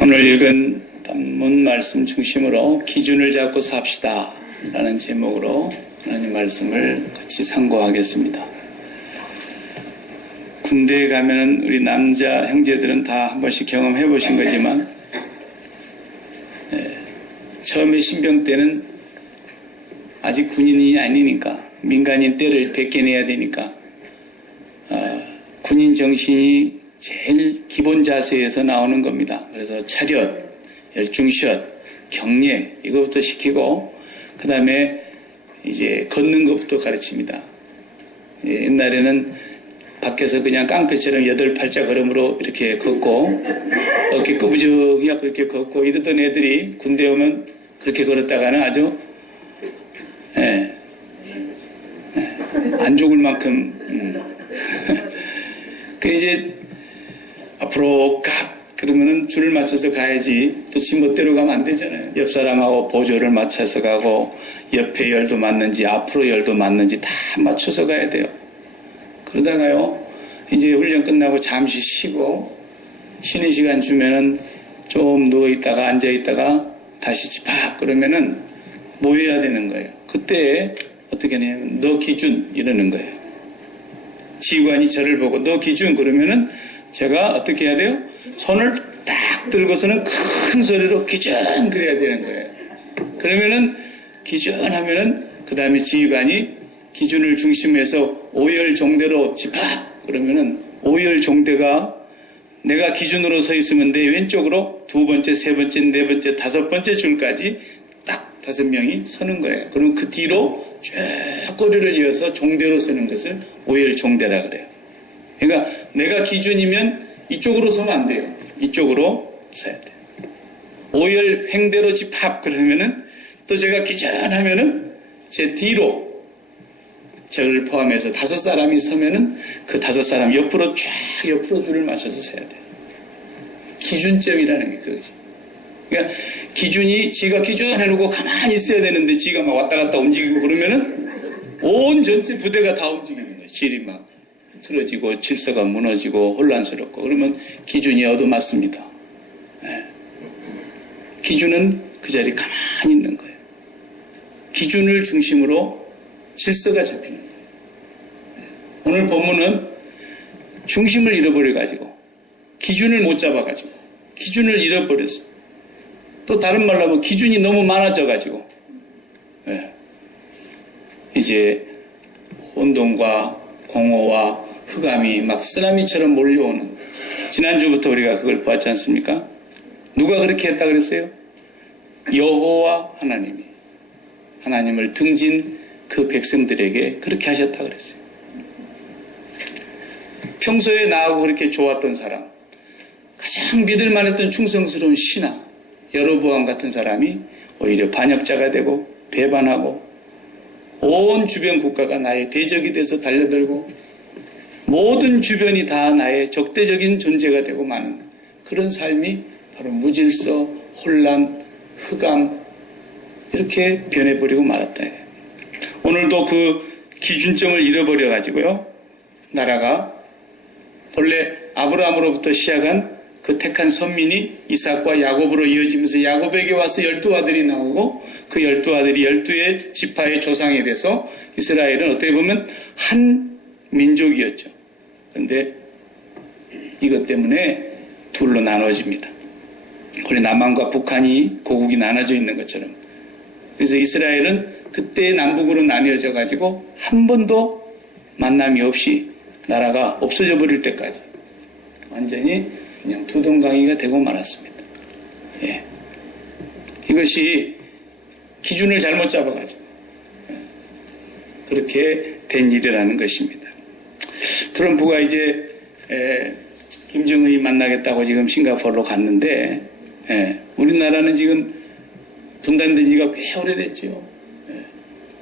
오늘 읽은 본문 말씀 중심으로 기준을 잡고 삽시다 라는 제목으로 하나님 말씀을 같이 상고하겠습니다. 군대에 가면은 우리 남자 형제들은 다 한 번씩 경험해 보신 거지만 처음에 신병 때는 아직 군인이 아니니까 민간인 때를 벗겨내야 되니까 군인 정신이 제일 기본 자세에서 나오는 겁니다. 그래서 차렷, 열중시엇, 경례 이거부터 시키고 그 다음에 이제 걷는 것부터 가르칩니다. 옛날에는 밖에서 그냥 깡패처럼 8발자 걸음으로 이렇게 걷고 어깨 끄부정히 하고 이렇게 걷고 이러던 애들이 군대 오면 그렇게 걸었다가는 아주 안 죽을 만큼 그 이제 앞으로 그러면은 줄을 맞춰서 가야지 또 지 멋대로 가면 안 되잖아요. 옆 사람하고 보조를 맞춰서 가고 옆에 열도 맞는지 앞으로 열도 맞는지 다 맞춰서 가야 돼요. 그러다가요 이제 훈련 끝나고 잠시 쉬고 쉬는 시간 주면은 좀 누워있다가 앉아있다가 다시 집합 그러면은 모여야 되는 거예요. 그때 어떻게 하냐면 너 기준 이러는 거예요. 지휘관이 저를 보고 너 기준 그러면은 제가 어떻게 해야 돼요? 손을 딱 들고서는 큰 소리로 기준 그래야 되는 거예요. 그러면은 기준 하면은 그 다음에 지휘관이 기준을 중심해서 오열종대로 집합 그러면은 오열종대가 내가 기준으로 서 있으면 내 왼쪽으로 두 번째, 세 번째, 네 번째, 다섯 번째 줄까지 딱 5명이 서는 거예요. 그럼 그 뒤로 쭉 꼬리를 이어서 종대로 서는 것을 오열종대라 그래요. 그러니까 내가 기준이면 이쪽으로 서면 안 돼요. 이쪽으로 서야 돼요. 오열 횡대로 집합 그러면은 또 제가 기준하면은 제 뒤로 저를 포함해서 5사람이 서면은 그 5사람 옆으로 쫙 옆으로 줄을 맞춰서 서야 돼요. 기준점이라는 게 그거지. 그러니까 기준이 지가 기준 해놓고 가만히 있어야 되는데 지가 막 왔다 갔다 움직이고 그러면은 온 전체 부대가 다 움직이는 거예요. 질이 막 틀어지고 질서가 무너지고 혼란스럽고 그러면 기준이 얻어맞습니다. 네. 기준은 그 자리에 가만히 있는 거예요. 기준을 중심으로 질서가 잡히는 거예요. 네. 오늘 본문은 중심을 잃어버려가지고 기준을 못 잡아가지고 기준을 잃어버렸어. 또 다른 말로 하면 기준이 너무 많아져가지고 네. 이제 혼돈과 공허와 흑암이 막 쓰나미처럼 몰려오는 지난주부터 우리가 그걸 보았지 않습니까? 누가 그렇게 했다 그랬어요? 여호와 하나님이 하나님을 등진 그 백성들에게 그렇게 하셨다 그랬어요. 평소에 나하고 그렇게 좋았던 사람 가장 믿을만했던 충성스러운 신하 여로보암 같은 사람이 오히려 반역자가 되고 배반하고 온 주변 국가가 나의 대적이 돼서 달려들고 모든 주변이 다 나의 적대적인 존재가 되고 마는 그런 삶이 바로 무질서, 혼란, 흑암 이렇게 변해버리고 말았다. 오늘도 그 기준점을 잃어버려가지고요. 나라가 본래 아브라함으로부터 시작한 그 택한 선민이 이삭과 야곱으로 이어지면서 야곱에게 와서 12아들이 나오고 그 12아들이 12의 지파의 조상이 돼서 이스라엘은 어떻게 보면 한 민족이었죠. 그런데 이것 때문에 둘로 나눠집니다. 우리 남한과 북한이 고국이 나눠져 있는 것처럼. 그래서 이스라엘은 그때 남북으로 나뉘어져 가지고 한 번도 만남이 없이 나라가 없어져 버릴 때까지 완전히 그냥 두동강이가 되고 말았습니다. 예. 이것이 기준을 잘못 잡아가지고 그렇게 된 일이라는 것입니다. 트럼프가 이제 김정은이 만나겠다고 지금 싱가포르로 갔는데 우리나라는 지금 분단된 지가 꽤 오래됐죠.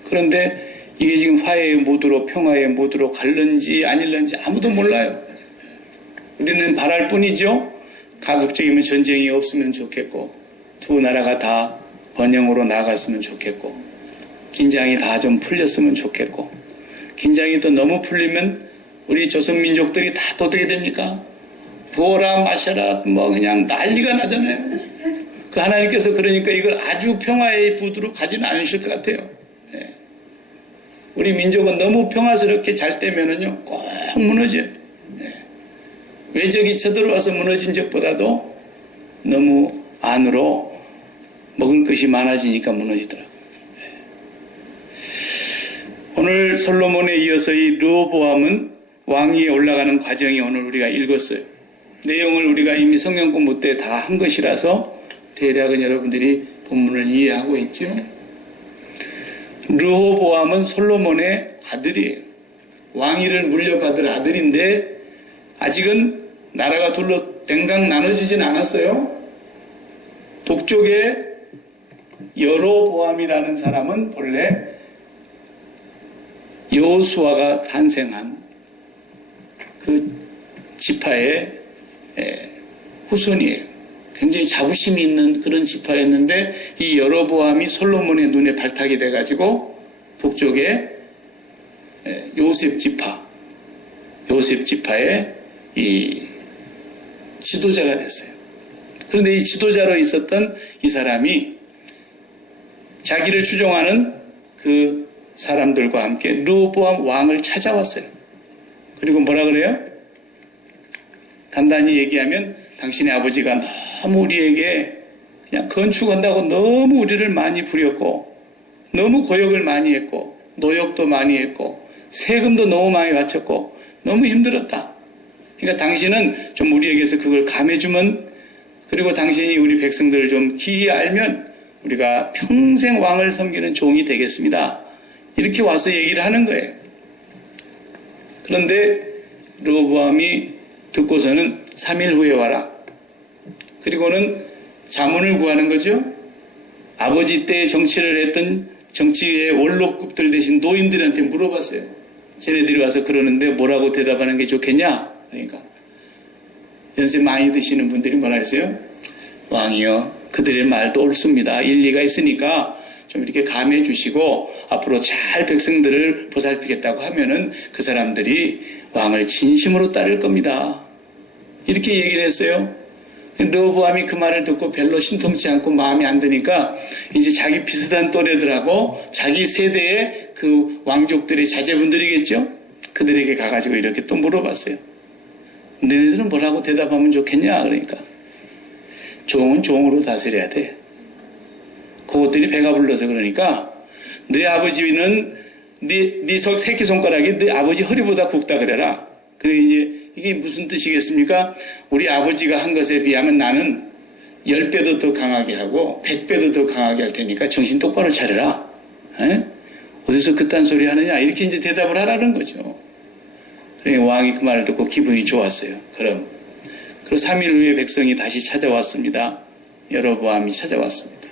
그런데 이게 지금 화해의 모드로 평화의 모드로 갈는지 아닐는지 아무도 몰라요. 우리는 바랄 뿐이죠. 가급적이면 전쟁이 없으면 좋겠고 두 나라가 다 번영으로 나아갔으면 좋겠고 긴장이 다 좀 풀렸으면 좋겠고 긴장이 또 너무 풀리면 우리 조선민족들이 다 어떻게 됩니까? 부어라 마셔라 뭐 그냥 난리가 나잖아요. 그 하나님께서 그러니까 이걸 아주 평화의 부두로 가지는 않으실 것 같아요. 예. 우리 민족은 너무 평화스럽게 잘 때면은요 꼭 무너져요. 예. 외적이 쳐들어와서 무너진 적보다도 너무 안으로 먹을 것이 많아지니까 무너지더라고요. 예. 오늘 솔로몬에 이어서 이 르호보암은 왕위에 올라가는 과정이 오늘 우리가 읽었어요. 내용을 우리가 이미 성경 공부 때 다 한 것이라서 대략은 여러분들이 본문을 이해하고 있죠. 르호보암은 솔로몬의 아들이에요. 왕위를 물려받을 아들인데 아직은 나라가 둘로 댕강 나눠지진 않았어요. 북쪽에 여로보암이라는 사람은 본래 여호수아가 탄생한 그 지파의 후손이에요. 굉장히 자부심이 있는 그런 지파였는데 이 여로보암이 솔로몬의 눈에 발탁이 돼가지고 북쪽에 요셉 지파의 이 지도자가 됐어요. 그런데 이 지도자로 있었던 이 사람이 자기를 추종하는 그 사람들과 함께 르호보암 왕을 찾아왔어요. 그리고 뭐라 그래요? 간단히 얘기하면 당신의 아버지가 너무 우리에게 그냥 건축한다고 너무 우리를 많이 부렸고 너무 고역을 많이 했고 노역도 많이 했고 세금도 너무 많이 바쳤고 너무 힘들었다. 그러니까 당신은 좀 우리에게서 그걸 감해주면 그리고 당신이 우리 백성들을 좀 기이 알면 우리가 평생 왕을 섬기는 종이 되겠습니다. 이렇게 와서 얘기를 하는 거예요. 그런데 르호보암이 듣고서는 3일 후에 와라. 그리고는 자문을 구하는 거죠. 아버지 때 정치를 했던 정치의 원로급들 대신 노인들한테 물어봤어요. 쟤네들이 와서 그러는데 뭐라고 대답하는 게 좋겠냐? 그러니까 연세 많이 드시는 분들이 뭐라 했어요? 왕이요, 그들의 말도 옳습니다. 일리가 있으니까 좀 이렇게 감해 주시고 앞으로 잘 백성들을 보살피겠다고 하면은 그 사람들이 왕을 진심으로 따를 겁니다. 이렇게 얘기를 했어요. 르호보암이 그 말을 듣고 별로 신통치 않고 마음에 안 드니까 이제 자기 비슷한 또래들하고 자기 세대의 그 왕족들의 자제분들이겠죠? 그들에게 가가지고 이렇게 또 물어봤어요. 너희들은 뭐라고 대답하면 좋겠냐? 그러니까 종은 종으로 다스려야 돼. 그것들이 배가 불러서 그러니까 네 아버지는 네 새끼손가락이 네 아버지 허리보다 굵다 그래라. 그래 이제 이게 무슨 뜻이겠습니까? 우리 아버지가 한 것에 비하면 나는 10배도 더 강하게 하고 100배도 더 강하게 할 테니까 정신 똑바로 차려라. 에? 어디서 그딴 소리 하느냐? 이렇게 이제 대답을 하라는 거죠. 그래 왕이 그 말을 듣고 기분이 좋았어요. 그럼 3일 후에 백성이 다시 찾아왔습니다. 여로보암이 찾아왔습니다.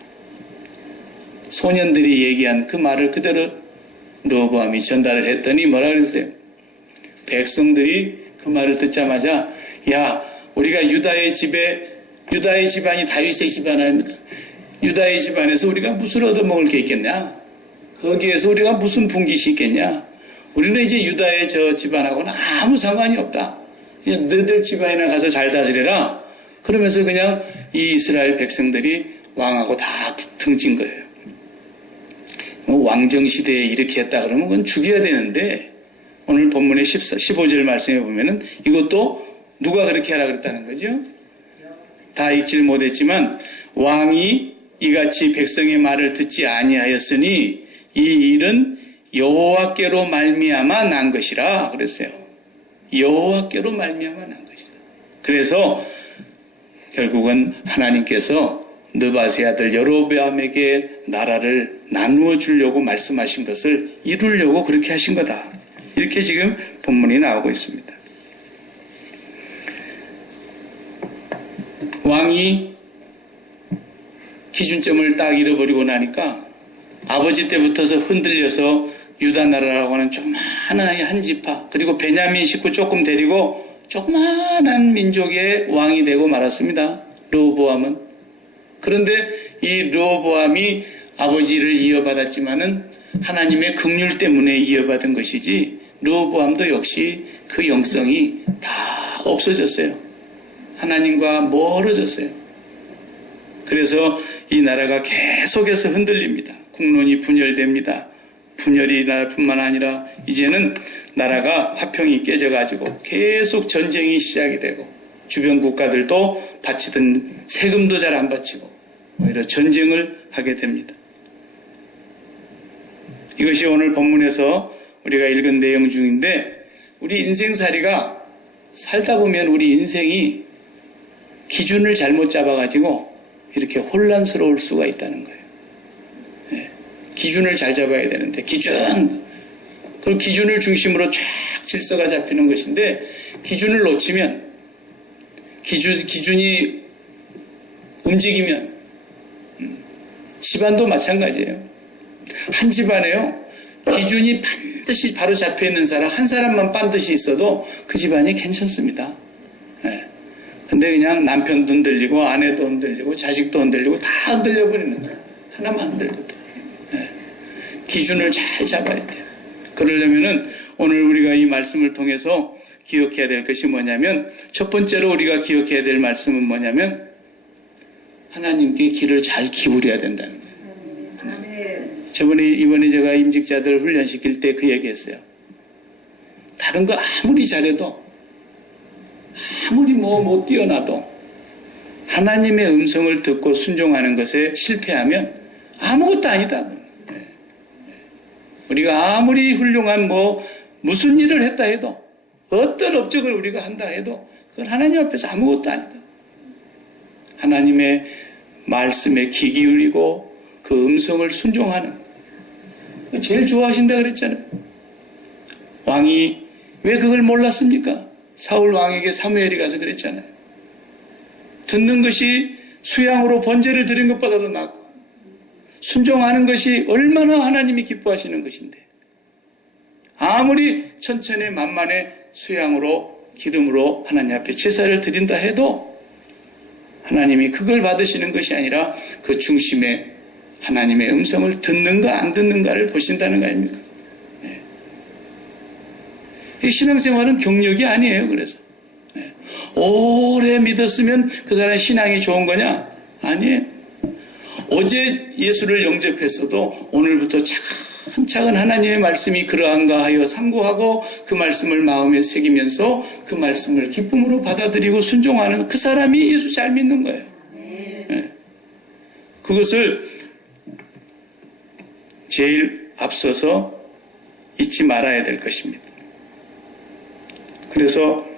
소년들이 얘기한 그 말을 그대로 르호보암이 전달을 했더니 뭐라 그랬어요? 백성들이 그 말을 듣자마자 야 우리가 유다의 집안이 다윗의 집안 아닙니까? 유다의 집안에서 우리가 무슨 얻어먹을 게 있겠냐? 거기에서 우리가 무슨 분깃이 있겠냐? 우리는 이제 유다의 저 집안하고는 아무 상관이 없다. 너희들 집안이나 가서 잘 다스려라. 그러면서 그냥 이 이스라엘 백성들이 왕하고 다 등진 거예요. 왕정시대에 이렇게 했다 그러면 그건 죽여야 되는데 오늘 본문의 15절 말씀에 보면은 이것도 누가 그렇게 하라 그랬다는 거죠? 다 읽지를 못했지만 왕이 이같이 백성의 말을 듣지 아니하였으니 이 일은 여호와께로 말미암아 난 것이라 그랬어요. 여호와께로 말미암아 난 것이다. 그래서 결국은 하나님께서 느밧의 아들 여로보암에게 나라를 나누어 주려고 말씀하신 것을 이루려고 그렇게 하신 거다. 이렇게 지금 본문이 나오고 있습니다. 왕이 기준점을 딱 잃어버리고 나니까 아버지 때부터서 흔들려서 유다 나라라고 하는 조그마한 한 지파 그리고 베냐민 식구 조금 데리고 조그마한 민족의 왕이 되고 말았습니다. 르호보암은. 그런데 이 르호보암이 아버지를 이어받았지만은 하나님의 긍휼 때문에 이어받은 것이지 르호보암도 역시 그 영성이 다 없어졌어요. 하나님과 멀어졌어요. 그래서 이 나라가 계속해서 흔들립니다. 국론이 분열됩니다. 분열이 나라뿐만 아니라 이제는 나라가 화평이 깨져가지고 계속 전쟁이 시작이 되고 주변 국가들도 바치던 세금도 잘 안 바치고 오히려 전쟁을 하게 됩니다. 이것이 오늘 본문에서 우리가 읽은 내용 중인데 우리 인생살이가 살다 보면 우리 인생이 기준을 잘못 잡아가지고 이렇게 혼란스러울 수가 있다는 거예요. 네. 기준을 잘 잡아야 되는데 그 기준을 중심으로 쫙 질서가 잡히는 것인데 기준을 놓치면 기준이 움직이면 집안도 마찬가지예요. 한 집안에요. 기준이 반드시 바로 잡혀있는 사람 한 사람만 반드시 있어도 그 집안이 괜찮습니다. 네. 근데 그냥 남편도 흔들리고 아내도 흔들리고 자식도 흔들리고 다 흔들려버리는 거예요. 하나만 흔들거든. 네. 기준을 잘 잡아야 돼요. 그러려면은 오늘 우리가 이 말씀을 통해서 기억해야 될 것이 뭐냐면 첫 번째로 우리가 기억해야 될 말씀은 뭐냐면 하나님께 귀를 잘 기울여야 된다는 거예요. 이번에 제가 임직자들 훈련시킬 때 그 얘기했어요. 다른 거 아무리 잘해도 아무리 못 뛰어나도 하나님의 음성을 듣고 순종하는 것에 실패하면 아무것도 아니다. 우리가 아무리 훌륭한 무슨 일을 했다 해도 어떤 업적을 우리가 한다 해도 그건 하나님 앞에서 아무것도 아니다. 하나님의 말씀에 귀 기울이고 그 음성을 순종하는 제일 좋아하신다 그랬잖아요. 왕이 왜 그걸 몰랐습니까? 사울 왕에게 사무엘이 가서 그랬잖아요. 듣는 것이 수양으로 번제를 드린 것보다도 낫고 순종하는 것이 얼마나 하나님이 기뻐하시는 것인데 아무리 천천히 만만의 수양으로 기름으로 하나님 앞에 제사를 드린다 해도 하나님이 그걸 받으시는 것이 아니라 그 중심에 하나님의 음성을 듣는가 안 듣는가를 보신다는 거 아닙니까? 네. 이 신앙생활은 경력이 아니에요. 그래서 오래 믿었으면 그 사람의 신앙이 좋은 거냐? 아니에요. 어제 예수를 영접했어도 오늘부터 차근차근 하나님의 말씀이 그러한가 하여 상고하고 그 말씀을 마음에 새기면서 그 말씀을 기쁨으로 받아들이고 순종하는 그 사람이 예수 잘 믿는 거예요. 네. 그것을 제일 앞서서 잊지 말아야 될 것입니다. 그래서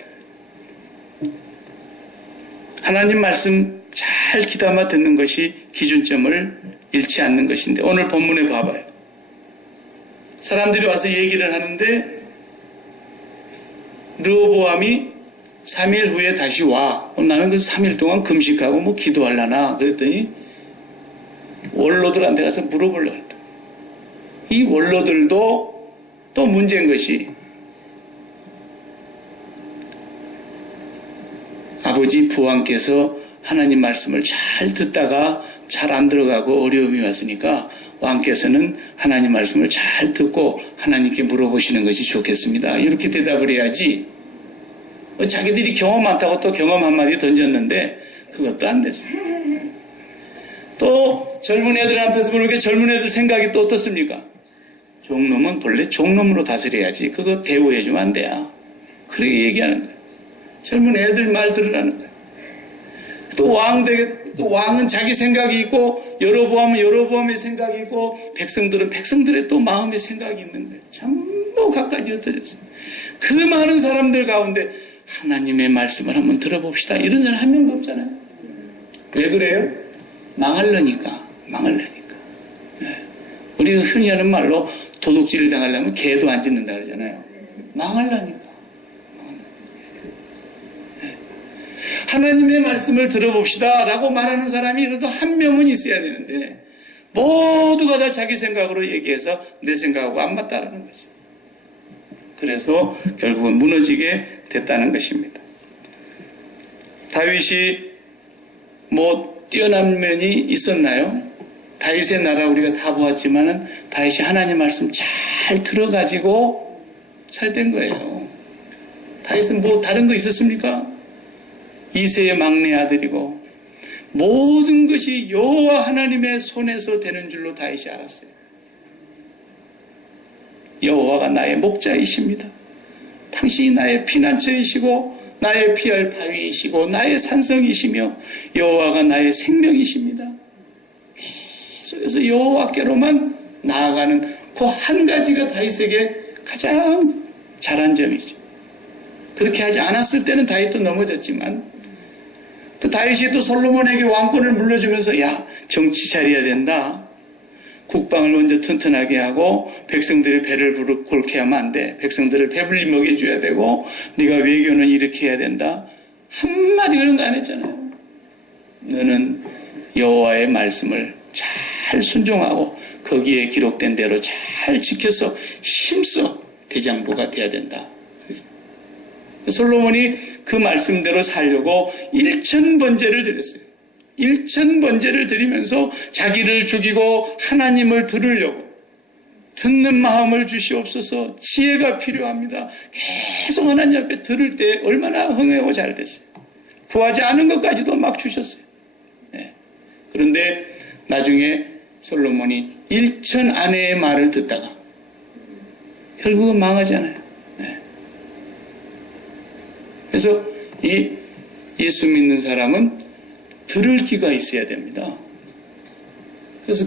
하나님 말씀 잘 귀담아 듣는 것이 기준점을 잃지 않는 것인데 오늘 본문에 봐봐요. 사람들이 와서 얘기를 하는데 르호보암이 3일 후에 다시 와. 나는 그 3일 동안 금식하고 기도하려나 그랬더니 원로들한테 가서 물어보려고 했다. 이 원로들도 또 문제인 것이 아버지 부왕께서 하나님 말씀을 잘 듣다가 잘 안 들어가고 어려움이 왔으니까 왕께서는 하나님 말씀을 잘 듣고 하나님께 물어보시는 것이 좋겠습니다. 이렇게 대답을 해야지 자기들이 경험 많다고 또 경험 한마디 던졌는데 그것도 안 됐어요. 또 젊은 애들한테서 그렇게 젊은 애들 생각이 또 어떻습니까? 종놈은 본래 종놈으로 다스려야지. 그거 대우해주면 안 돼요. 그렇게 얘기하는 거예요. 젊은 애들 말 들으라는 거예요. 또 왕은 자기 생각이 있고 여로보암은 여로보암의 생각이 있고 백성들은 백성들의 또 마음의 생각이 있는 거예요. 전부 각가지 흩어졌어요. 그 많은 사람들 가운데 하나님의 말씀을 한번 들어봅시다. 이런 사람 한 명도 없잖아요. 왜 그래요? 망하려니까. 네. 우리가 흔히 하는 말로 도둑질을 당하려면 개도 안 짖는다 그러잖아요. 망하려니까. 네. 하나님의 말씀을 들어봅시다 라고 말하는 사람이 그래도 한 명은 있어야 되는데 모두가 다 자기 생각으로 얘기해서 내 생각하고 안 맞다라는 거죠. 그래서 결국은 무너지게 됐다는 것입니다. 다윗이 뛰어난 면이 있었나요? 다윗의 나라 우리가 다 보았지만은 다윗이 하나님 말씀 잘 들어가지고 잘 된 거예요. 다윗은 다른 거 있었습니까? 이세의 막내 아들이고 모든 것이 여호와 하나님의 손에서 되는 줄로 다윗이 알았어요. 여호와가 나의 목자이십니다. 당신이 나의 피난처이시고 나의 피할 바위이시고 나의 산성이시며 여호와가 나의 생명이십니다. 계속해서 여호와께로만 나아가는 그 한 가지가 다윗에게 가장 잘한 점이죠. 그렇게 하지 않았을 때는 다윗도 넘어졌지만 그 다윗이 또 솔로몬에게 왕권을 물려주면서 야, 정치 차려야 된다. 국방을 먼저 튼튼하게 하고 백성들의 배를 골게 하면 안 돼. 백성들을 배불리 먹여줘야 되고 네가 외교는 이렇게 해야 된다. 한마디 그런 거 안 했잖아요. 너는 여호와의 말씀을 잘 순종하고 거기에 기록된 대로 잘 지켜서 힘써 대장부가 돼야 된다. 솔로몬이 그 말씀대로 살려고 1000번제를 드렸어요. 1000번제를 드리면서 자기를 죽이고 하나님을 들으려고 듣는 마음을 주시옵소서. 지혜가 필요합니다. 계속 하나님 앞에 들을 때 얼마나 흥하고 잘 됐어요. 구하지 않은 것까지도 막 주셨어요. 네. 그런데 나중에 솔로몬이 1000 아내의 말을 듣다가 결국은 망하잖아요. 네. 그래서 이 예수 믿는 사람은 들을 귀가 있어야 됩니다. 그래서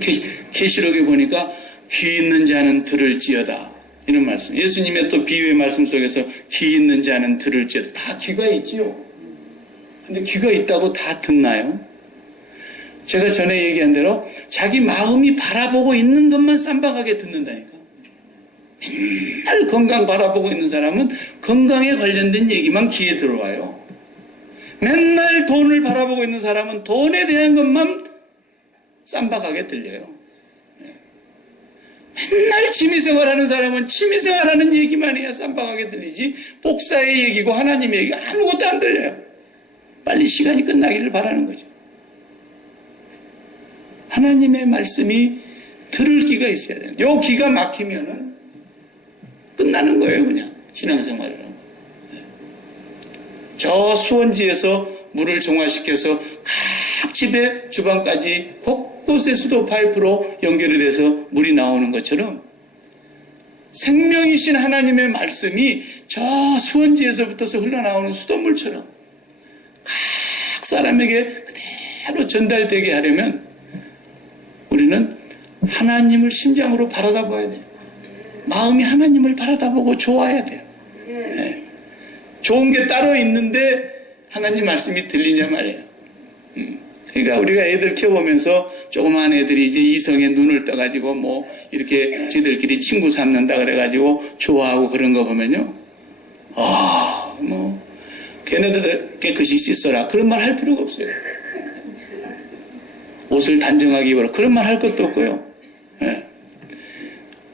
계시록에 보니까 귀 있는 자는 들을지어다 이런 말씀. 예수님의 또 비유의 말씀 속에서 귀 있는 자는 들을지어다. 다 귀가 있지요. 근데 귀가 있다고 다 듣나요? 제가 전에 얘기한 대로 자기 마음이 바라보고 있는 것만 쌈박하게 듣는다니까. 맨날 건강 바라보고 있는 사람은 건강에 관련된 얘기만 귀에 들어와요. 맨날 돈을 바라보고 있는 사람은 돈에 대한 것만 쌈박하게 들려요. 맨날 취미생활하는 사람은 취미생활하는 얘기만 해야 쌈박하게 들리지 복사의 얘기고 하나님의 얘기 아무것도 안 들려요. 빨리 시간이 끝나기를 바라는 거죠. 하나님의 말씀이 들을 귀가 있어야 돼요. 요 귀가 막히면은 끝나는 거예요, 그냥. 신앙생활이라는 거. 저 수원지에서 물을 정화시켜서 각 집의 주방까지 곳곳에 수도 파이프로 연결이 돼서 물이 나오는 것처럼 생명이신 하나님의 말씀이 저 수원지에서부터서 흘러나오는 수돗물처럼 각 사람에게 그대로 전달되게 하려면 우리는 하나님을 심장으로 바라다봐야 돼요. 마음이 하나님을 바라다보고 좋아야 돼요. 네. 좋은 게 따로 있는데 하나님 말씀이 들리냐 말이에요. 그러니까 우리가 애들 키워보면서 조그만 애들이 이제 이성에 눈을 떠가지고 뭐 이렇게 지들끼리 친구 삼는다 그래가지고 좋아하고 그런 거 보면요. 걔네들 깨끗이 씻어라. 그런 말 할 필요가 없어요. 옷을 단정하게 입어라. 그런 말 할 것도 없고요. 네.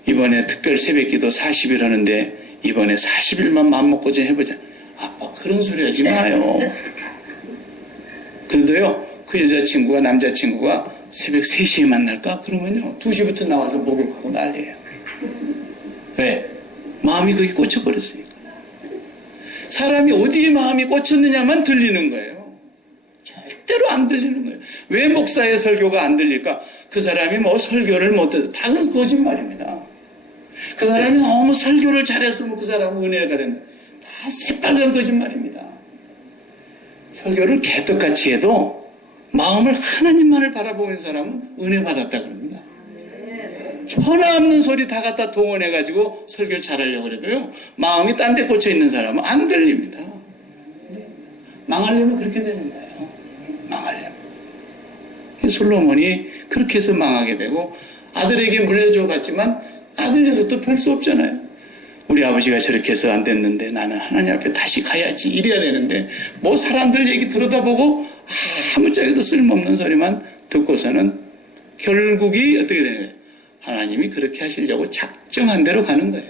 이번에 특별 새벽기도 40일 하는데 이번에 40일만 마음먹고 좀 해보자. 아빠 그런 소리 하지 마요. 그런데요 그 여자친구가 남자친구가 새벽 3시에 만날까? 그러면요 2시부터 나와서 목욕하고 난리예요. 왜? 마음이 거기 꽂혀버렸으니까. 사람이 어디에 마음이 꽂혔느냐만 들리는 거예요. 절대로 안 들리는 거예요. 왜 목사의 설교가 안 들릴까? 그 사람이 뭐 설교를 못해서 다 거짓말입니다. 그 사람이 너무 설교를 잘했으면 그 사람은 은혜가 된다. 다 새빨간 거짓말입니다. 설교를 개떡같이 해도 마음을 하나님만을 바라보는 사람은 은혜 받았다 그럽니다. 전화 없는 소리 다 갖다 동원해가지고 설교를 잘하려고 그래도요 마음이 딴 데 꽂혀 있는 사람은 안 들립니다. 망하려면 그렇게 되는 거예요. 망하려면. 솔로몬이 그렇게 해서 망하게 되고 아들에게 물려줘 봤지만 아들 녀석도 별 수 없잖아요. 우리 아버지가 저렇게 해서 안 됐는데 나는 하나님 앞에 다시 가야지 이래야 되는데 뭐 사람들 얘기 들여다보고 아무짝에도 쓸모없는 소리만 듣고서는 결국이 어떻게 되는 거예요? 하나님이 그렇게 하시려고 작정한 대로 가는 거예요.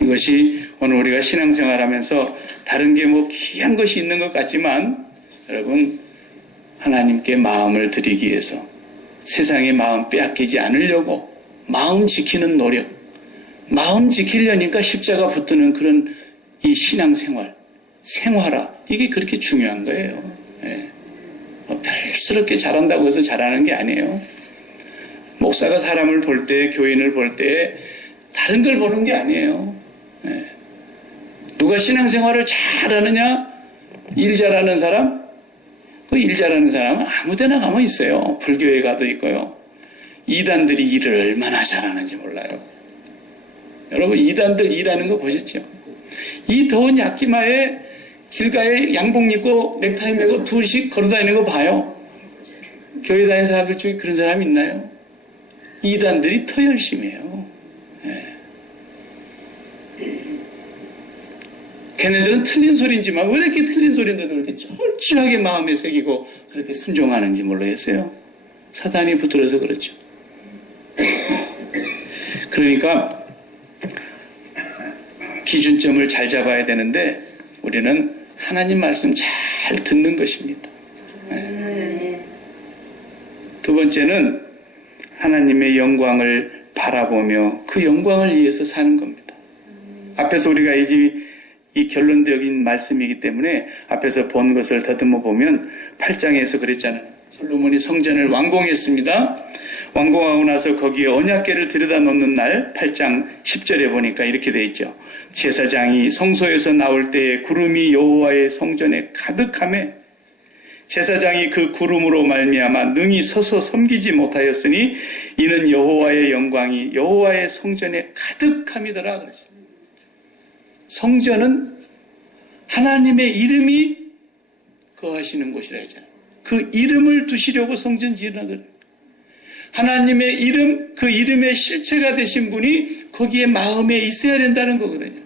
이것이 오늘 우리가 신앙생활하면서 다른 게 뭐 귀한 것이 있는 것 같지만 여러분 하나님께 마음을 드리기 위해서 세상의 마음 빼앗기지 않으려고 마음 지키는 노력, 마음 지키려니까 십자가 붙드는 그런 이 신앙생활, 생활화, 이게 그렇게 중요한 거예요. 예. 별스럽게 잘한다고 해서 잘하는 게 아니에요. 목사가 사람을 볼 때, 교인을 볼 때 다른 걸 보는 게 아니에요. 예. 누가 신앙생활을 잘하느냐? 일 잘하는 사람? 그 일 잘하는 사람은 아무 데나 가면 있어요. 불교에 가도 있고요. 이단들이 일을 얼마나 잘하는지 몰라요. 여러분, 이단들 일하는 거 보셨죠? 이 더운 야끼마에 길가에 양복 입고 넥타이 메고 둘씩 걸어다니는 거 봐요. 교회 다니는 사람들 중에 그런 사람 있나요? 이단들이 더 열심히 해요. 예. 걔네들은 틀린 소리인지만 왜 이렇게 틀린 소리인데도 그렇게 철저하게 마음에 새기고 그렇게 순종하는지 모르겠어요. 사단이 붙들어서 그렇죠. 그러니까 기준점을 잘 잡아야 되는데 우리는 하나님 말씀 잘 듣는 것입니다. 네. 두 번째는 하나님의 영광을 바라보며 그 영광을 위해서 사는 겁니다. 앞에서 우리가 이 결론적인 말씀이기 때문에 앞에서 본 것을 더듬어 보면 8장에서 그랬잖아요. 솔로몬이 성전을 완공했습니다. 완공하고 나서 거기에 언약궤를 들여다 놓는 날 8장 10절에 보니까 이렇게 돼 있죠. 제사장이 성소에서 나올 때에 구름이 여호와의 성전에 가득하매 제사장이 그 구름으로 말미암아 능히 서서 섬기지 못하였으니 이는 여호와의 영광이 여호와의 성전에 가득함이더라 그랬습니다. 성전은 하나님의 이름이 거하시는 곳이라 했잖아요. 그 이름을 두시려고 성전 지으라 그래요. 하나님의 이름, 그 이름의 실체가 되신 분이 거기에 마음에 있어야 된다는 거거든요.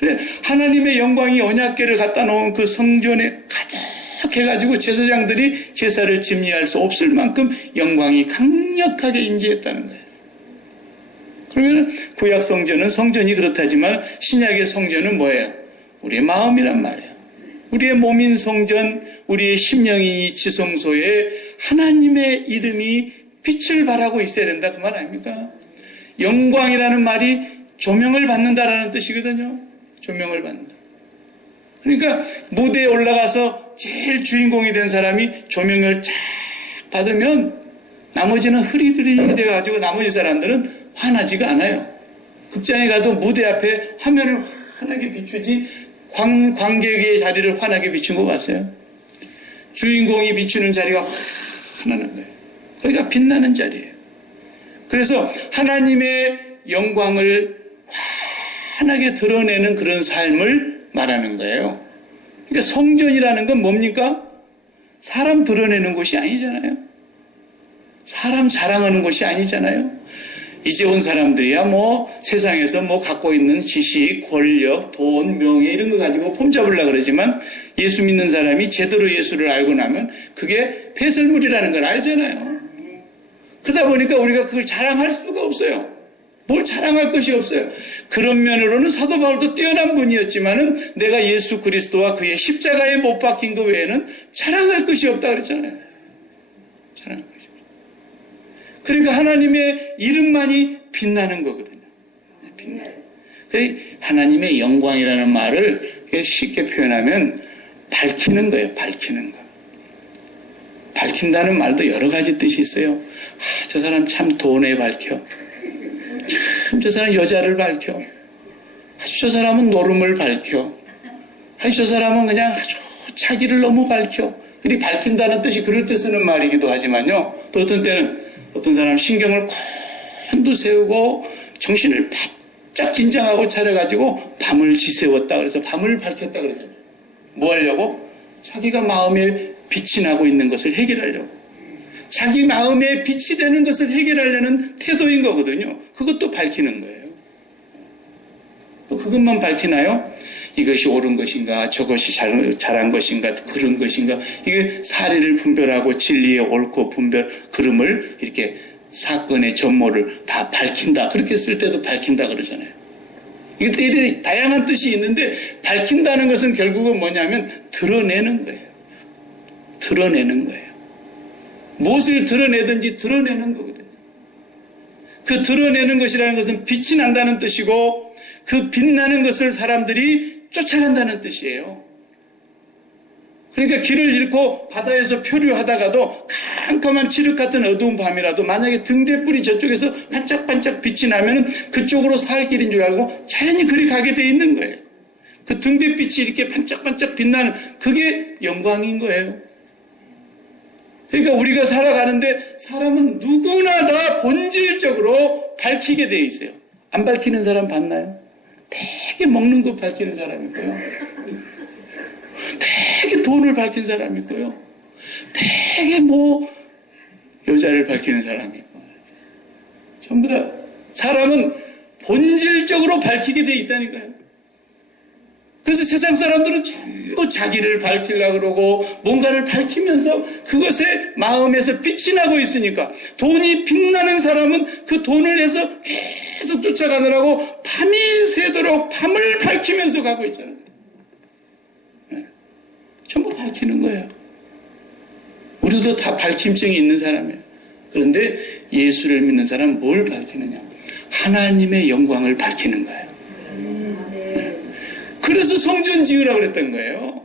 그래, 하나님의 영광이 언약궤를 갖다 놓은 그 성전에 가득해가지고 제사장들이 제사를 집리할 수 없을 만큼 영광이 강력하게 임재했다는 거예요. 그러면 구약 성전은 성전이 그렇다지만 신약의 성전은 뭐예요? 우리의 마음이란 말이에요. 우리의 몸인 성전, 우리의 심령이 이 지성소에 하나님의 이름이 빛을 발하고 있어야 된다 그 말 아닙니까? 영광이라는 말이 조명을 받는다라는 뜻이거든요. 조명을 받는다. 그러니까 무대에 올라가서 제일 주인공이 된 사람이 조명을 쫙 받으면 나머지는 흐리들이 돼가지고 나머지 사람들은 환하지가 않아요. 극장에 가도 무대 앞에 화면을 환하게 비추지 관객의 자리를 환하게 비춘 거 봤어요? 주인공이 비추는 자리가 환하는 거예요. 거기가 빛나는 자리예요. 그래서 하나님의 영광을 환하게 드러내는 그런 삶을 말하는 거예요. 그러니까 성전이라는 건 뭡니까? 사람 드러내는 곳이 아니잖아요. 사람 자랑하는 곳이 아니잖아요. 이제 온 사람들이야 세상에서 갖고 있는 지식, 권력, 돈, 명예 이런 거 가지고 폼 잡으려고 그러지만 예수 믿는 사람이 제대로 예수를 알고 나면 그게 배설물이라는 걸 알잖아요. 그러다 보니까 우리가 그걸 자랑할 수가 없어요. 뭘 자랑할 것이 없어요. 그런 면으로는 사도 바울도 뛰어난 분이었지만은 내가 예수 그리스도와 그의 십자가에 못 박힌 것 외에는 자랑할 것이 없다 그랬잖아요. 자랑할 것이 없어요. 그러니까 하나님의 이름만이 빛나는 거거든요. 빛나요. 하나님의 영광이라는 말을 쉽게 표현하면 밝히는 거예요. 밝히는 거. 밝힌다는 말도 여러 가지 뜻이 있어요. 저 사람 참 돈에 밝혀. 참 저 사람 여자를 밝혀. 아주 저 사람은 노름을 밝혀. 아주 저 사람은 그냥 아주 자기를 너무 밝혀. 이 밝힌다는 뜻이 그럴 때 쓰는 말이기도 하지만요. 또 어떤 때는 어떤 사람 신경을 곤두세우고 정신을 바짝 긴장하고 차려가지고 밤을 지새웠다 그래서 밤을 밝혔다 그러잖아요. 뭐 하려고? 자기가 마음에 빛이 나고 있는 것을 해결하려고. 자기 마음에 빛이 되는 것을 해결하려는 태도인 거거든요. 그것도 밝히는 거예요. 또 그것만 밝히나요? 이것이 옳은 것인가, 저것이 잘한 것인가, 그런 것인가. 이게 사리를 분별하고 진리의 옳고 분별, 그름을 이렇게 사건의 전모를 다 밝힌다. 그렇게 쓸 때도 밝힌다 그러잖아요. 이게 다양한 뜻이 있는데 밝힌다는 것은 결국은 뭐냐면 드러내는 거예요. 드러내는 거예요. 무엇을 드러내든지 드러내는 거거든요. 그 드러내는 것이라는 것은 빛이 난다는 뜻이고 그 빛나는 것을 사람들이 쫓아간다는 뜻이에요. 그러니까 길을 잃고 바다에서 표류하다가도 캄캄한 칠흑 같은 어두운 밤이라도 만약에 등대불이 저쪽에서 반짝반짝 빛이 나면 그쪽으로 살 길인 줄 알고 자연히 그리 가게 돼 있는 거예요. 그 등대빛이 이렇게 반짝반짝 빛나는 그게 영광인 거예요. 그러니까 우리가 살아가는데 사람은 누구나 다 본질적으로 밝히게 돼 있어요. 안 밝히는 사람 봤나요? 되게 먹는 거 밝히는 사람이 있고요. 되게 돈을 밝힌 사람이 있고요. 되게 여자를 밝히는 사람이 있고. 전부 다 사람은 본질적으로 밝히게 돼 있다니까요. 그래서 세상 사람들은 전부 자기를 밝히려고 그러고 뭔가를 밝히면서 그것에 마음에서 빛이 나고 있으니까 돈이 빛나는 사람은 그 돈을 해서 계속 쫓아가느라고 밤이 새도록 밤을 밝히면서 가고 있잖아요. 네. 전부 밝히는 거예요. 우리도 다 밝힘증이 있는 사람이에요. 그런데 예수를 믿는 사람은 뭘 밝히느냐? 하나님의 영광을 밝히는 거예요. 그래서 성전 지으라고 그랬던 거예요.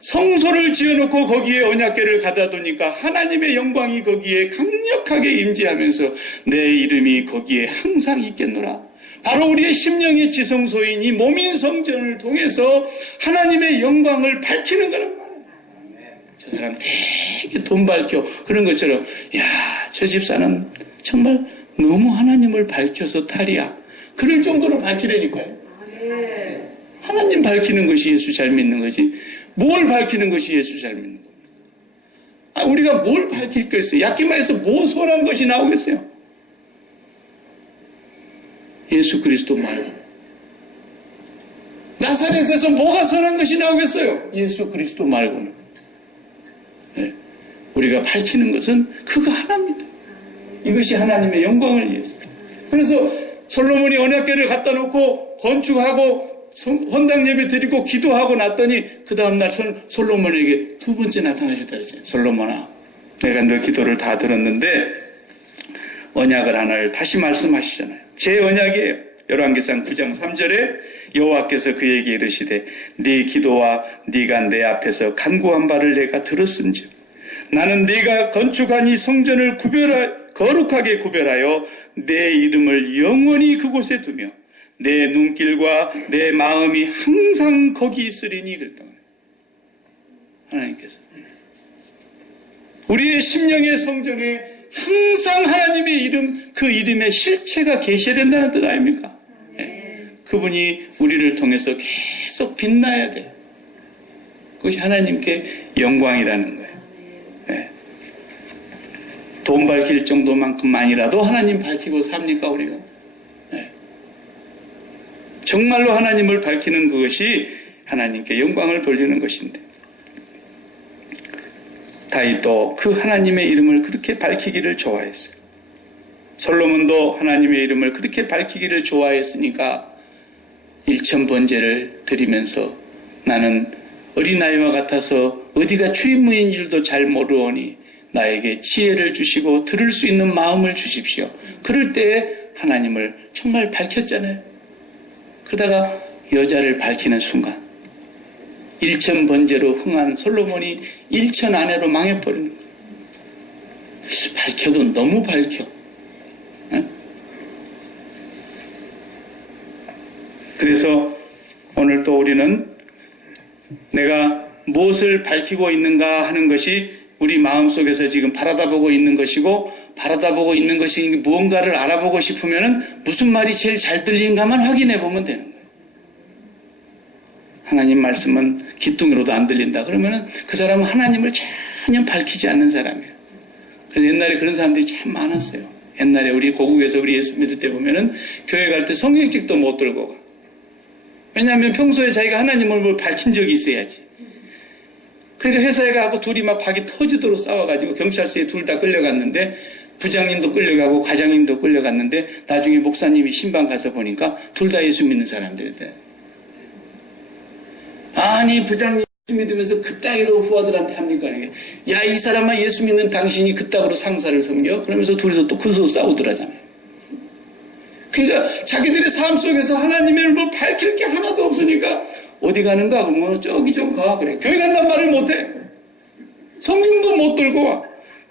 성소를 지어놓고 거기에 언약궤를 가다 두니까 하나님의 영광이 거기에 강력하게 임재하면서 내 이름이 거기에 항상 있겠노라. 바로 우리의 심령의 지성소인 이 몸인 성전을 통해서 하나님의 영광을 밝히는 거란 말이에요. 저 사람 되게 돈 밝혀. 그런 것처럼 저 집사는 정말 너무 하나님을 밝혀서 탈이야. 그럴 정도로 밝히려니까요. 하나님 밝히는 것이 예수 잘 믿는 거지. 뭘 밝히는 것이 예수 잘 믿는 겁니까? 우리가 뭘 밝힐 거 있어요? 약기만해서 뭐 선한 것이 나오겠어요? 예수 그리스도 말고. 나사렛에서 뭐가 선한 것이 나오겠어요? 예수 그리스도 말고는. 네. 우리가 밝히는 것은 그거 하나입니다. 이것이 하나님의 영광을 위해서. 그래서 솔로몬이 언약궤를 갖다 놓고 건축하고 헌당 예배 드리고 기도하고 났더니 그 다음날 솔로몬에게 두 번째 나타나셨다 그랬어요. 솔로몬아, 내가 너 기도를 다 들었는데 언약을 하나를 다시 말씀하시잖아요. 제 언약이에요. 열왕기상 9장 3절에 여호와께서 그에게 이르시되 네 기도와 네가 내 앞에서 간구한 바를 내가 들었은즉 나는 네가 건축한 이 성전을 거룩하게 구별하여 내 이름을 영원히 그곳에 두며 내 눈길과 내 마음이 항상 거기 있으리니 그랬던 거예요. 하나님께서 우리의 심령의 성전에 항상 하나님의 이름, 그 이름의 실체가 계셔야 된다는 뜻 아닙니까? 네. 그분이 우리를 통해서 계속 빛나야 돼요. 그것이 하나님께 영광이라는 거예요. 네. 돈 밝힐 정도만큼만이라도 하나님 밝히고 삽니까 우리가? 네. 정말로 하나님을 밝히는 그것이 하나님께 영광을 돌리는 것인데 다윗도 그 하나님의 이름을 그렇게 밝히기를 좋아했어요. 솔로몬도 하나님의 이름을 그렇게 밝히기를 좋아했으니까 일천번제를 드리면서 나는 어린아이와 같아서 어디가 출입문인 줄도 잘 모르오니 나에게 지혜를 주시고 들을 수 있는 마음을 주십시오. 그럴 때에 하나님을 정말 밝혔잖아요. 그러다가 여자를 밝히는 순간 일천번제로 흥한 솔로몬이 일천 아내로 망해버리는 거예요. 밝혀도 너무 밝혀. 응? 그래서 오늘 또 우리는 내가 무엇을 밝히고 있는가 하는 것이 우리 마음속에서 지금 바라다보고 있는 것이고 바라다보고 있는 것이 무언가를 알아보고 싶으면 무슨 말이 제일 잘 들리는가만 확인해 보면 되는 거예요. 하나님 말씀은 귀뚱이로도 안 들린다. 그러면 그 사람은 하나님을 전혀 밝히지 않는 사람이에요. 그래서 옛날에 그런 사람들이 참 많았어요. 옛날에 우리 고국에서 우리 예수 믿을 때 보면은 교회 갈 때 성경책도 못 들고 가. 왜냐하면 평소에 자기가 하나님을 뭘 밝힌 적이 있어야지. 그러니까 회사에 가고 둘이 막 박이 터지도록 싸워가지고 경찰서에 둘 다 끌려갔는데 부장님도 끌려가고 과장님도 끌려갔는데 나중에 목사님이 신방 가서 보니까 둘 다 예수 믿는 사람들이래. 아니 부장님 예수 믿으면서 그따위로 부하들한테 합니까? 야, 이 사람아 예수 믿는 당신이 그따위로 상사를 섬겨? 그러면서 둘이서 또 그래서 싸우더라잖아요. 그러니까 자기들의 삶 속에서 하나님을 뭐 밝힐 게 하나도 없으니까 어디 가는가? 그러면 저기 좀 가. 그래. 교회 간단 말을 못해. 성경도 못 들고 와.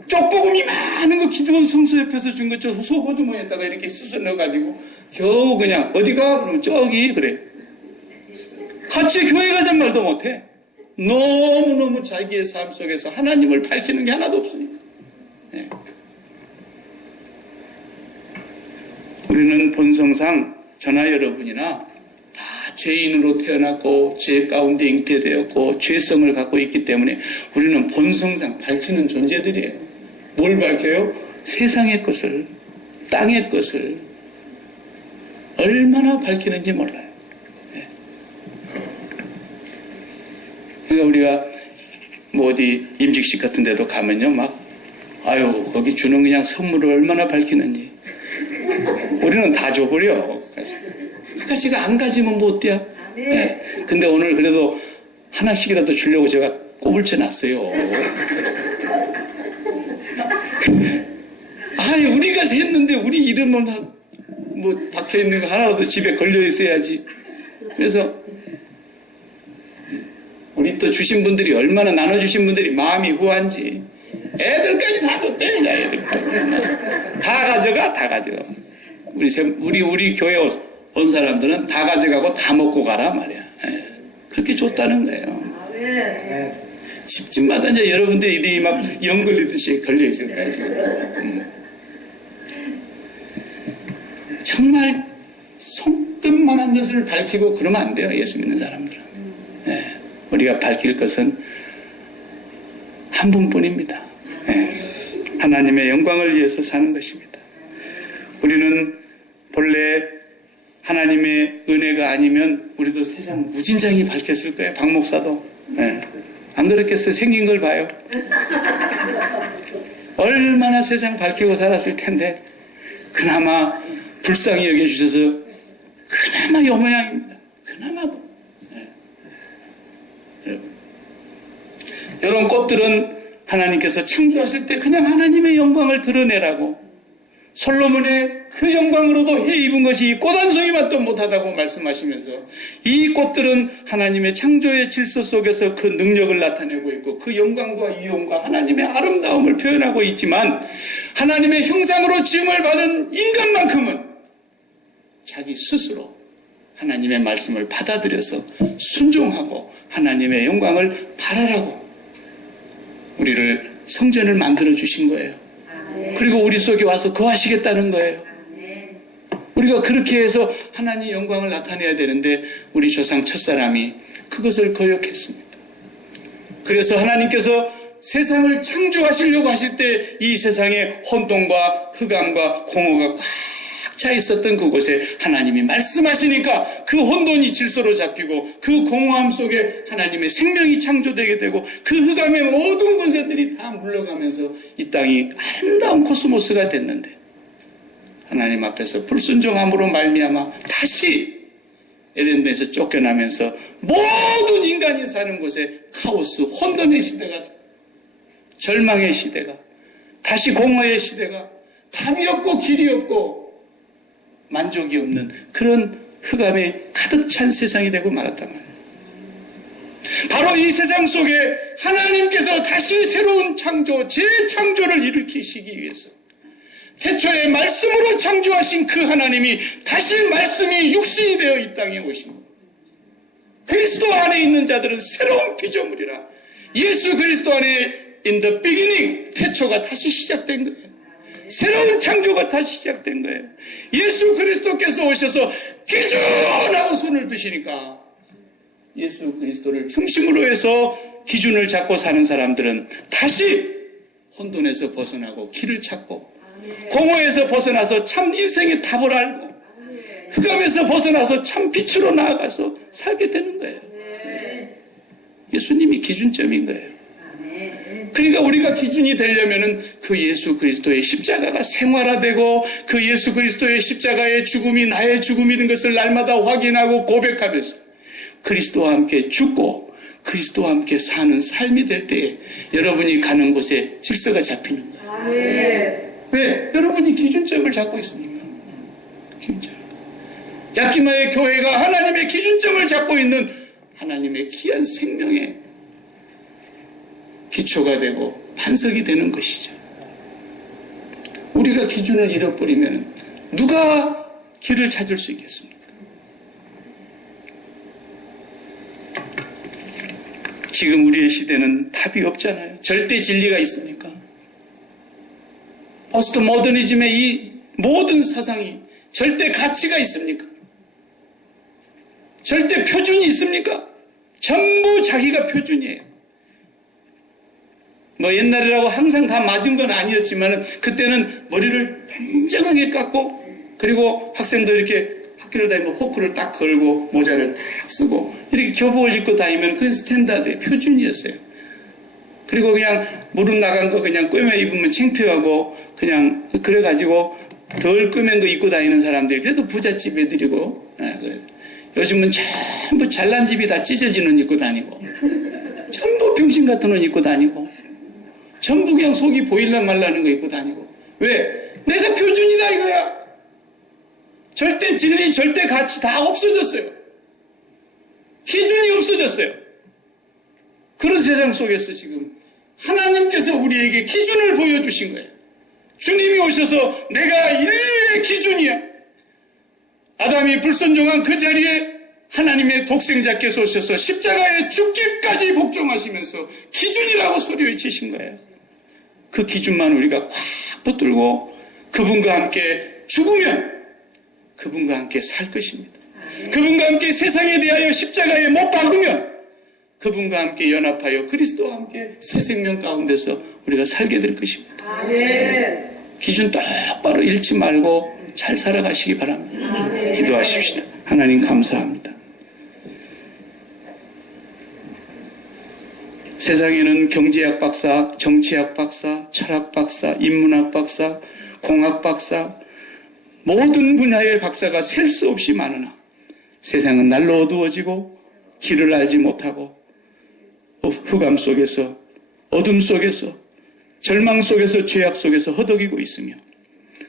쪽복음이 많은 거 기도원 성서 옆에서 준 거 저 소고주머니에다가 이렇게 쑤서 넣어가지고 겨우 그냥 어디 가? 그러면 저기 그래. 같이 교회 가잔 말도 못해. 너무너무 자기의 삶 속에서 하나님을 밝히는 게 하나도 없으니까. 네. 우리는 본성상 저나 여러분이나 다 죄인으로 태어났고 죄 가운데 잉태되었고 죄성을 갖고 있기 때문에 우리는 본성상 밝히는 존재들이에요. 뭘 밝혀요? 세상의 것을, 땅의 것을 얼마나 밝히는지 몰라요. 네. 그러니까 우리가 뭐 어디 임직식 같은 데도 가면요 막 아유 거기 주는 그냥 선물을 얼마나 밝히는지 우리는 다 줘버려. 그까지가 안 가지면 뭐 어때요? 네. 근데 오늘 그래도 하나씩이라도 주려고 제가 꼽을 쳐놨어요. 아니 우리가 했는데 우리 이름은 뭐 박혀있는 거 하나라도 집에 걸려 있어야지. 그래서 우리 또 주신 분들이 얼마나 나눠주신 분들이 마음이 후한지 애들까지 다 줬대. 애들까지 다 가져가. 다 가져가. 우리 교회 온 사람들은 다 가져가고 다 먹고 가라 말이야. 그렇게 줬다는 거예요. 집집마다 이제 여러분들이 이름이 막 영 걸리듯이 걸려 있을 거예요. 정말 손끝만한 것을 밝히고 그러면 안 돼요. 예수 믿는 사람들은. 우리가 밝힐 것은 한 분뿐입니다. 하나님의 영광을 위해서 사는 것입니다. 우리는 본래 하나님의 은혜가 아니면 우리도 세상 무진장이 밝혔을 거예요. 박 목사도. 안 그렇겠어요? 생긴 걸 봐요. 얼마나 세상 밝히고 살았을 텐데 그나마 불쌍히 여겨주셔서 그나마 요 모양입니다. 그나마도. 이런 꽃들은 하나님께서 창조하실 때 그냥 하나님의 영광을 드러내라고 솔로몬의 그 영광으로도 해 입은 것이 이 꽃 한 송이만도 못하다고 말씀하시면서 이 꽃들은 하나님의 창조의 질서 속에서 그 능력을 나타내고 있고 그 영광과 위엄과 하나님의 아름다움을 표현하고 있지만 하나님의 형상으로 지음을 받은 인간만큼은 자기 스스로 하나님의 말씀을 받아들여서 순종하고 하나님의 영광을 바라라고 우리를 성전을 만들어 주신 거예요. 그리고 우리 속에 와서 거하시겠다는 거예요. 우리가 그렇게 해서 하나님의 영광을 나타내야 되는데 우리 조상 첫사람이 그것을 거역했습니다. 그래서 하나님께서 세상을 창조하시려고 하실 때 이 세상에 혼돈과 흑암과 공허가 꽉 차 있었던 그곳에 하나님이 말씀하시니까 그 혼돈이 질서로 잡히고 그 공허함 속에 하나님의 생명이 창조되게 되고 그 흑암의 모든 권세들이 다 물러가면서 이 땅이 아름다운 코스모스가 됐는데 하나님 앞에서 불순종함으로 말미암아 다시 에덴에서 쫓겨나면서 모든 인간이 사는 곳에 카오스, 혼돈의 시대가 절망의 시대가 다시 공허의 시대가 답이 없고 길이 없고 만족이 없는 그런 흑암에 가득 찬 세상이 되고 말았단 말이에요. 바로 이 세상 속에 하나님께서 다시 새로운 창조, 재창조를 일으키시기 위해서 태초에 말씀으로 창조하신 그 하나님이 다시 말씀이 육신이 되어 이 땅에 오십니다. 그리스도 안에 있는 자들은 새로운 피조물이라 예수 그리스도 안에 in the beginning 태초가 다시 시작된 거예요. 새로운 창조가 다시 시작된 거예요. 예수 그리스도께서 오셔서 기준하고 손을 드시니까 예수 그리스도를 중심으로 해서 기준을 잡고 사는 사람들은 다시 혼돈에서 벗어나고 길을 찾고 공허에서 벗어나서 참 인생의 답을 알고 흑암에서 벗어나서 참 빛으로 나아가서 살게 되는 거예요. 예수님이 기준점인 거예요. 그러니까 우리가 기준이 되려면은 그 예수 그리스도의 십자가가 생활화되고 그 예수 그리스도의 십자가의 죽음이 나의 죽음인 것을 날마다 확인하고 고백하면서 그리스도와 함께 죽고 그리스도와 함께 사는 삶이 될 때에 여러분이 가는 곳에 질서가 잡히는 거예요. 왜? 여러분이 기준점을 잡고 있으니까. 기준점. 야키마의 교회가 하나님의 기준점을 잡고 있는 하나님의 귀한 생명의 기초가 되고 반석이 되는 것이죠. 우리가 기준을 잃어버리면 누가 길을 찾을 수 있겠습니까? 지금 우리의 시대는 답이 없잖아요. 절대 진리가 있습니까? 포스트 모더니즘의 이 모든 사상이 절대 가치가 있습니까? 절대 표준이 있습니까? 전부 자기가 표준이에요. 뭐 옛날이라고 항상 다 맞은 건 아니었지만 그때는 머리를 단정하게 깎고 그리고 학생도 이렇게 학교를 다니면 호크를 딱 걸고 모자를 딱 쓰고 이렇게 교복을 입고 다니면 그게 스탠다드의 표준이었어요. 그리고 그냥 무릎 나간 거 그냥 꿰매 입으면 창피하고 그냥 그래가지고 덜 꿰맨 거 입고 다니는 사람들이 그래도 부잣집 애들이고 그래. 요즘은 전부 잘난 집이 다 찢어지는 옷 입고 다니고 전부 병신 같은 옷 입고 다니고 전부 그냥 속이 보일라 말라는 거 입고 다니고 왜? 내가 표준이다 이거야. 절대 진리, 절대 가치 다 없어졌어요. 기준이 없어졌어요. 그런 세상 속에서 지금 하나님께서 우리에게 기준을 보여주신 거예요. 주님이 오셔서 내가 인류의 기준이야. 아담이 불순종한 그 자리에 하나님의 독생자께서 오셔서 십자가에 죽기까지 복종하시면서 기준이라고 소리 외치신 거예요. 그 기준만 우리가 꽉 붙들고 그분과 함께 죽으면 그분과 함께 살 것입니다. 그분과 함께 세상에 대하여 십자가에 못 박으면 그분과 함께 연합하여 그리스도와 함께 새 생명 가운데서 우리가 살게 될 것입니다. 아멘. 기준 똑바로 잃지 말고 잘 살아가시기 바랍니다. 아멘. 기도하십시다. 하나님 감사합니다. 세상에는 경제학 박사, 정치학 박사, 철학 박사, 인문학 박사, 공학 박사 모든 분야의 박사가 셀 수 없이 많으나 세상은 날로 어두워지고 길을 알지 못하고 흑암 속에서 어둠 속에서 절망 속에서 죄악 속에서 허덕이고 있으며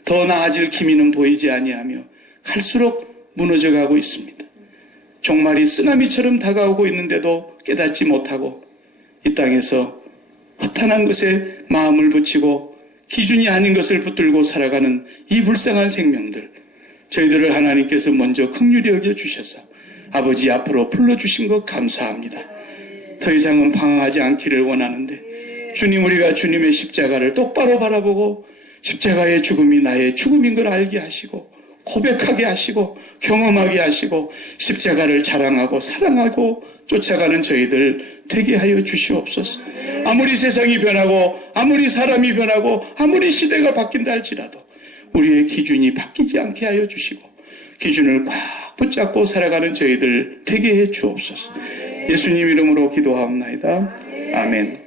더 나아질 기미는 보이지 아니하며 갈수록 무너져가고 있습니다. 종말이 쓰나미처럼 다가오고 있는데도 깨닫지 못하고 이 땅에서 허탄한 것에 마음을 붙이고 기준이 아닌 것을 붙들고 살아가는 이 불쌍한 생명들 저희들을 하나님께서 먼저 긍휼히 여겨주셔서 아버지 앞으로 불러주신 것 감사합니다. 더 이상은 방황하지 않기를 원하는데 주님 우리가 주님의 십자가를 똑바로 바라보고 십자가의 죽음이 나의 죽음인 걸 알게 하시고 고백하게 하시고 경험하게 하시고 십자가를 자랑하고 사랑하고 쫓아가는 저희들 되게 하여 주시옵소서. 아무리 세상이 변하고 아무리 사람이 변하고 아무리 시대가 바뀐다 할지라도 우리의 기준이 바뀌지 않게 하여 주시고 기준을 꽉 붙잡고 살아가는 저희들 되게 해 주옵소서. 예수님 이름으로 기도하옵나이다. 아멘.